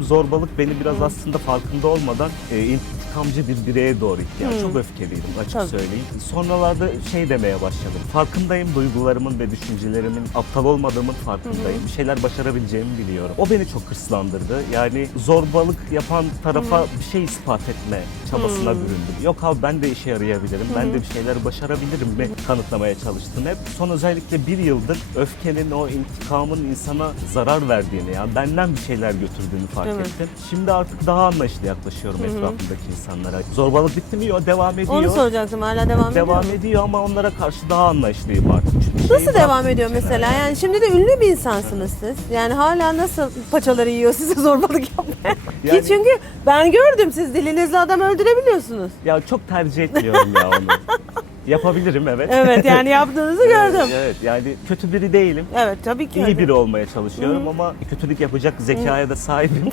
Zorbalık beni biraz aslında farkında olmadan e, intikamcı bir bireye doğru itti. Yani çok öfkeliydim açık Tabii. söyleyeyim. Sonralarda şey demeye başladım. Farkındayım duygularımın ve düşüncelerimin aptal olmadığımın farkındayım. Bir şeyler başarabileceğimi biliyorum. O beni çok hırslandırdı. Yani zorbalık yapan tarafa bir şey ispat etme çabasına büründüm. Yok abi ben de işe yarayabilirim. Ben de bir şeyler başarabilirim mi kanıtlamaya çalıştım hep. Son özellikle bir yıldır öfkenin o intikamın insana zarar verdiğini yani benden bir şeyler götürdüğünü fark Evet. ettim. Şimdi artık daha anlayışlı yaklaşıyorum etrafımdaki insanlara. Zorbalık bitti mi? Yok devam ediyor. Onu soracaktım hala devam ediyor Devam mu? ediyor ama onlara karşı daha anlayışlıyım artık. Çünkü Nasıl devam ediyor mesela? Yani şimdi de ünlü bir insansınız siz. Yani hala nasıl paçaları yiyor size zorbalık yapmaya? Yani- Ki çünkü ben gördüm siz dilinizle adam öldürebiliyorsunuz. Ya çok tercih etmiyorum ya onu. Yapabilirim evet. Evet yani yaptığınızı gördüm. Evet yani kötü biri değilim. Evet tabii ki İyi biri olmaya çalışıyorum ama kötülük yapacak zekaya da sahibim.